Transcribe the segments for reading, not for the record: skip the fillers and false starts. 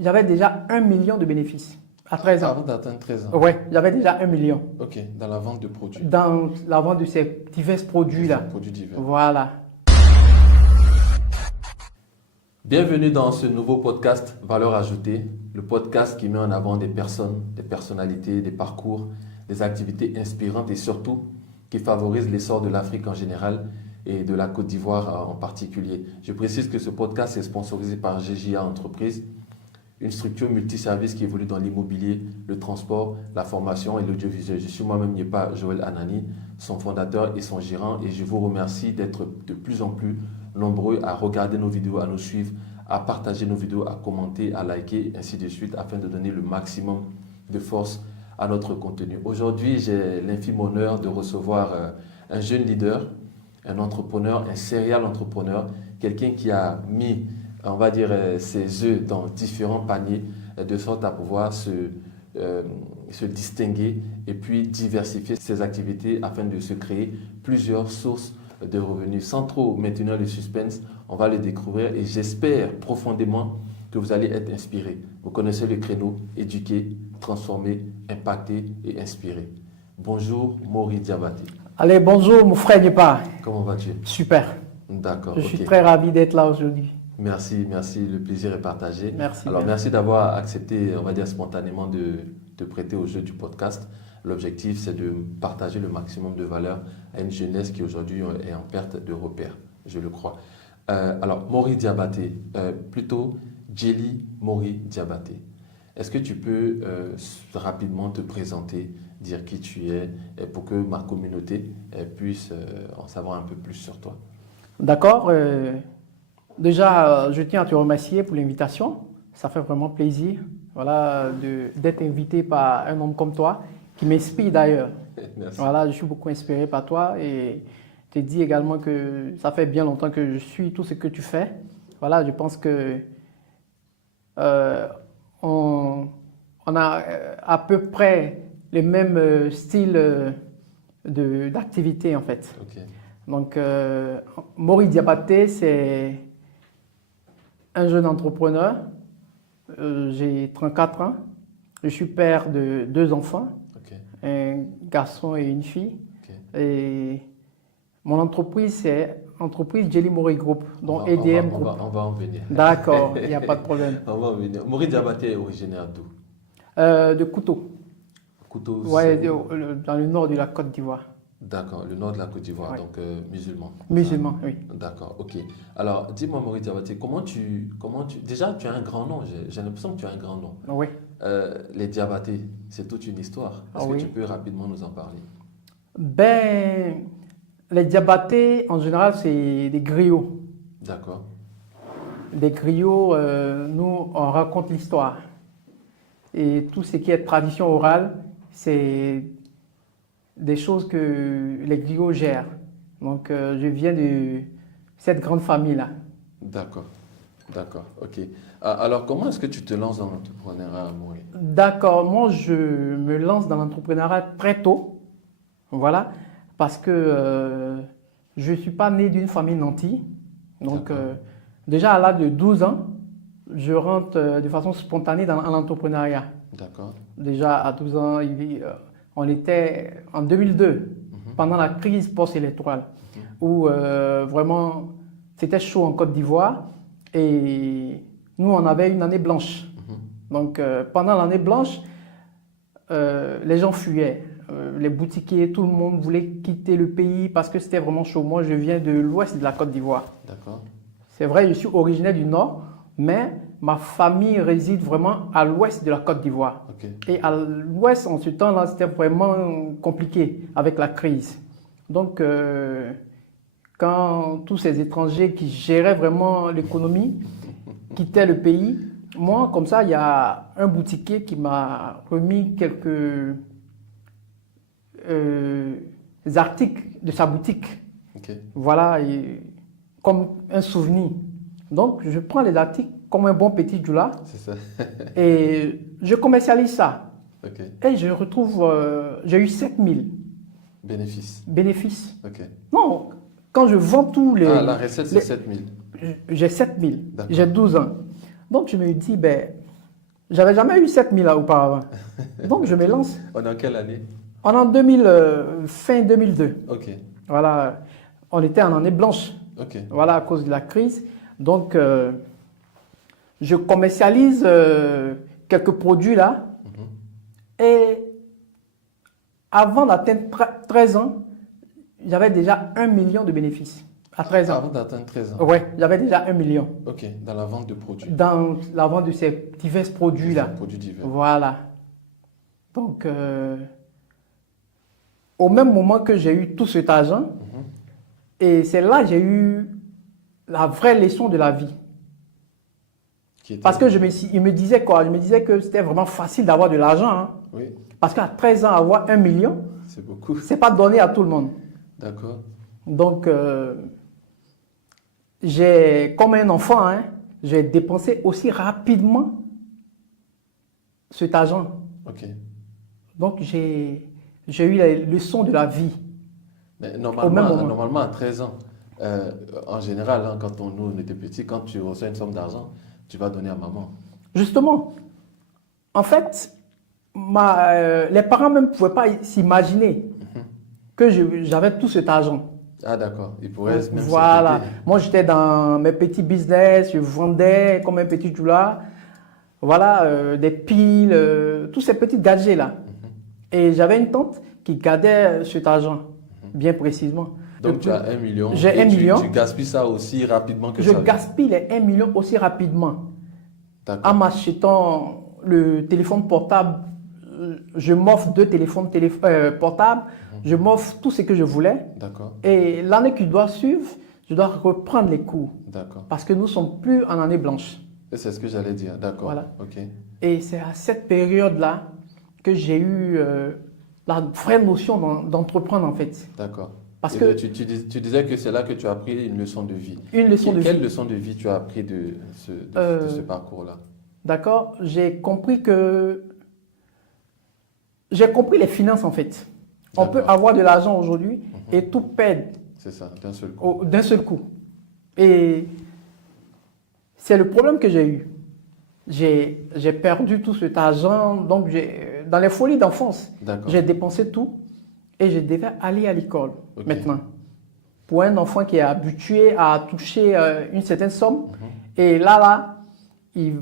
j'avais déjà 1 million de bénéfices à 13 ans. Avant d'atteindre 13 ans. Oui, j'avais déjà 1 million Ok, dans la vente de produits. dans la vente de ces divers produits-là. Produits divers. Voilà. Bienvenue dans ce nouveau podcast Valeur ajoutée, le podcast qui met en avant des personnes, des personnalités, des parcours, des activités inspirantes et surtout qui favorisent l'essor de l'Afrique en général et de la Côte d'Ivoire en particulier. Je précise que ce podcast est sponsorisé par GJA Entreprises, une structure multiservice qui évolue dans l'immobilier, le transport, la formation et l'audiovisuel. Je suis moi-même Yepa Joël Anani, son fondateur et son gérant, et je vous remercie d'être de plus en plus nombreux à regarder nos vidéos, à nous suivre, à partager nos vidéos, à commenter, à liker, ainsi de suite, afin de donner le maximum de force à notre contenu. Aujourd'hui, j'ai l'infime honneur de recevoir un jeune leader, un entrepreneur, un serial entrepreneur, quelqu'un qui a mis, on va dire, ses œufs dans différents paniers de sorte à pouvoir se distinguer et puis diversifier ses activités afin de se créer plusieurs sources de revenus. Sans trop maintenir le suspense, on va le découvrir et j'espère profondément que vous allez être inspiré. Vous connaissez le créneau, éduquer, transformer, impacter et inspirer. Bonjour Maury Diabaté. Allez, bonjour mon frère Yepa. Comment vas-tu? Super. D'accord. Je suis très ravi d'être là aujourd'hui. Merci, le plaisir est partagé. Merci. Alors, merci d'avoir accepté, on va dire spontanément, de te prêter au jeu du podcast. L'objectif, c'est de partager le maximum de valeur à une jeunesse qui aujourd'hui est en perte de repères, je le crois. Alors, Maury Diabaté, plutôt Jelly Maury Diabaté. Est-ce que tu peux rapidement te présenter, dire qui tu es, pour que ma communauté puisse en savoir un peu plus sur toi? D'accord. Déjà, je tiens à te remercier pour l'invitation. Ça fait vraiment plaisir, voilà, d'être invité par un homme comme toi, qui m'inspire d'ailleurs. Merci. Voilà, je suis beaucoup inspiré par toi et te dis également que ça fait bien longtemps que je suis tout ce que tu fais. Voilà, je pense que on a à peu près les mêmes styles d'activité en fait. Ok. Donc, Maury Diabaté, c'est un jeune entrepreneur. J'ai 34 ans. Je suis père de 2 enfants, Ok. un garçon et une fille. Ok. Et mon entreprise, c'est l'entreprise Jelly Maury Group, dont On EDM Group. va en venir. D'accord, il n'y a pas de problème. On va en venir. Maury Diabaté est originaire d'où? De Couteau, Couteau. ouais, dans le nord de la Côte d'Ivoire. D'accord, le nord de la Côte d'Ivoire, Ouais. donc musulman. Musulman, oui. D'accord, ok. Alors, dis-moi, Maury Diabaté, déjà, tu as un grand nom, j'ai l'impression que tu as un grand nom. Oui. Les Diabaté, c'est toute une histoire. Est-ce que Oui. tu peux rapidement nous en parler? Ben, les Diabaté, en général, c'est des griots. D'accord, Des griots, nous, on raconte l'histoire. Et tout ce qui est tradition orale, c'est des choses que les griots gèrent. Donc, je viens de cette grande famille-là. d'accord, ok. Alors, comment est-ce que tu te lances dans l'entrepreneuriat, Maury? D'accord, moi, je me lance dans l'entrepreneuriat très tôt. Voilà, parce que je ne suis pas né d'une famille nantie. Donc, D'accord. déjà à l'âge de 12 ans, je rentre de façon spontanée dans l'entrepreneuriat. D'accord, Déjà à 12 ans, on était en 2002, pendant la crise post-électorale, où vraiment c'était chaud en Côte d'Ivoire et nous on avait une année blanche. Donc pendant l'année blanche, les gens fuyaient. Les boutiquiers, tout le monde voulait quitter le pays parce que c'était vraiment chaud. Moi, je viens de l'ouest de la Côte d'Ivoire. d'accord, C'est vrai, je suis originaire du nord, mais ma famille réside vraiment à l'ouest de la Côte d'Ivoire. ok, Et à l'ouest, en ce temps-là, c'était vraiment compliqué avec la crise. Donc, quand tous ces étrangers qui géraient vraiment l'économie quittaient le pays, moi, comme ça, il y a un boutiquier qui m'a remis quelques articles de sa boutique. ok, Voilà, et comme un souvenir. Donc, je prends les articles comme un bon petit djoula c'est ça, et je commercialise ça. ok. Et je retrouve, j'ai eu 7000 Bénéfice, bénéfices. ok. Non, quand je vends tous les... Ah, la recette, c'est les- 7000. J'ai 7000, D'accord. j'ai 12 ans. Donc, je me dis, ben, J'avais jamais eu 7000 là auparavant. Donc, je me lance. On est en quelle année? On est en fin 2002. Ok, Voilà, on était en année blanche. ok, Voilà, à cause de la crise. Donc, je commercialise quelques produits là. Et avant d'atteindre 13 ans, j'avais déjà 1 million de bénéfices. À 13 ans. Avant d'atteindre 13 ans. Oui, j'avais déjà 1 million Ok, dans la vente de produits. dans la vente de ces divers produits là. Produits divers. Voilà. Donc, au même moment que j'ai eu tout cet argent, et c'est là que j'ai eu la vraie leçon de la vie. Qui était- Parce que il me disait quoi? Je me disais que c'était vraiment facile d'avoir de l'argent. Hein. Oui, Parce qu'à 13 ans, avoir 1 million, c'est beaucoup. c'est pas donné à tout le monde. D'accord. Donc, j'ai, comme un enfant, hein, j'ai dépensé aussi rapidement cet argent. Ok. Donc, j'ai eu la leçon de la vie. Mais même normalement, moment. normalement, à 13 ans, en général, hein, quand nous on était petits, quand tu reçois une somme d'argent, tu vas donner à maman. Justement, en fait, les parents même ne pouvaient pas s'imaginer que j'avais tout cet argent. Ah d'accord, ils pourraient même Voilà. s'inquiéter. Moi, j'étais dans mes petits business, je vendais comme un petit doula. Voilà, des piles, tous ces petits gadgets là. Et j'avais une tante qui gardait cet argent, bien précisément. Donc tu as 1 million. J'ai et 1 million. Tu gaspilles ça aussi rapidement que Je ça. gaspille les 1 million aussi rapidement. En D'accord. m'achetant le téléphone portable, je m'offre 2 téléphones portables, je m'offre tout ce que je voulais. D'accord. Et l'année qui doit suivre, je dois reprendre les cours. D'accord. Parce que nous ne sommes plus en année blanche. Et c'est ce que j'allais dire. D'accord. Voilà. Ok. Et c'est à cette période-là que j'ai eu la vraie notion d'entreprendre en fait. D'accord. Parce Et que tu disais que c'est là que tu as appris une leçon de vie. une leçon de Quelle vie. leçon de vie tu as appris de ce parcours-là? D'accord? J'ai compris que j'ai compris les finances en fait. On peut D'accord. avoir de l'argent aujourd'hui et tout perdre C'est ça, d'un seul coup. d'un seul coup. Et c'est le problème que j'ai eu. J'ai perdu tout cet argent, donc dans les folies d'enfance, D'accord. j'ai dépensé tout et je devais aller à l'école Ok. maintenant. Pour un enfant qui est habitué à toucher une certaine somme, et là, il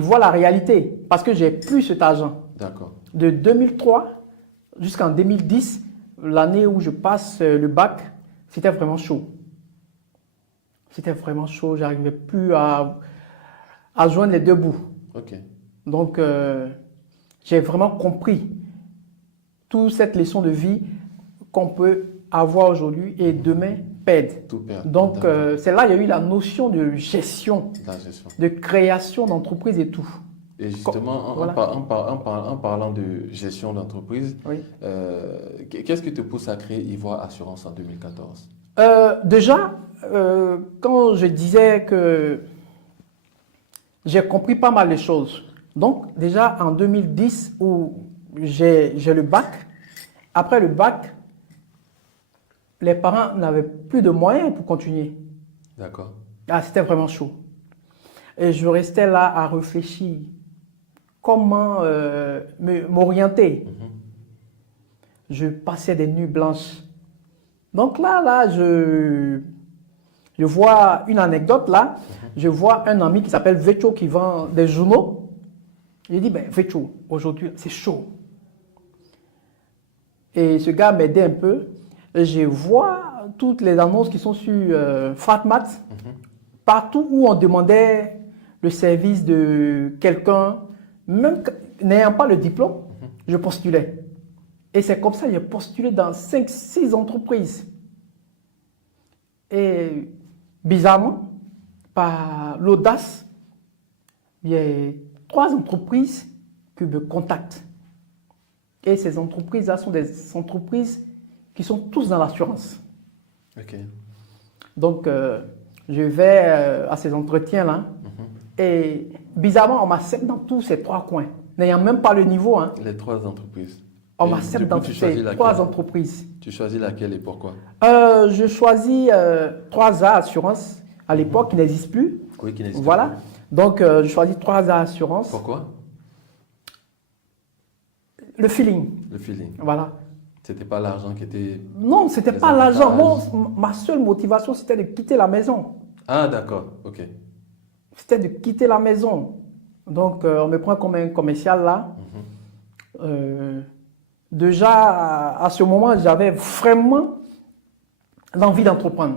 voit la réalité parce que j'ai plus cet argent. D'accord. De 2003 jusqu'en 2010, l'année où je passe le bac, c'était vraiment chaud. C'était vraiment chaud, j'arrivais plus à joindre les deux bouts. Ok. Donc, j'ai vraiment compris toute cette leçon de vie qu'on peut avoir aujourd'hui et demain perdre. Tout perdre. Donc, D'accord. c'est là qu'il y a eu la notion de gestion, La gestion. de création d'entreprise et tout. Et justement, Voilà. en parlant de gestion d'entreprise, Oui. qu'est-ce qui te pousse à créer Ivoire Assurance en 2014? Déjà, quand je disais que j'ai compris pas mal de choses. Donc, déjà en 2010, où j'ai le bac, après le bac, les parents n'avaient plus de moyens pour continuer. D'accord. Ah, c'était vraiment chaud. Et je restais là à réfléchir comment m'orienter. Je passais des nuits blanches. Donc là, je vois une anecdote là. Je vois un ami qui s'appelle Vecho qui vend des journaux. J'ai dit, ben Vecho, aujourd'hui, c'est chaud. Et ce gars m'aidait un peu. Et je vois toutes les annonces qui sont sur Fratmat. Partout où on demandait le service de quelqu'un, même n'ayant pas le diplôme, je postulais. Et c'est comme ça que j'ai postulé dans 5-6 entreprises. Et bizarrement, par l'audace, il y a 3 entreprises qui me contactent. Et ces entreprises-là sont des entreprises qui sont tous dans l'assurance. Ok. Donc, je vais à ces entretiens-là. Et bizarrement, on m'accepte dans tous ces 3 coins, n'ayant même pas le niveau. Hein. Les 3 entreprises. On Et m'accepte du coup, dans tu ces choisis laquelle? 3 entreprises. Tu choisis laquelle et pourquoi? Je choisis 3A Assurance, à l'époque, qui n'existe plus. Oui, qui n'existe Voilà. pas. Donc, je choisis 3A Assurance. Pourquoi? Le feeling, Le feeling. voilà. C'était pas l'argent qui était... Non, c'était Les pas l'argent. avantages. Ma seule motivation, c'était de quitter la maison. Ah, d'accord. OK. C'était de quitter la maison. Donc, on me prend comme un commercial là. Déjà, à ce moment, j'avais vraiment l'envie d'entreprendre.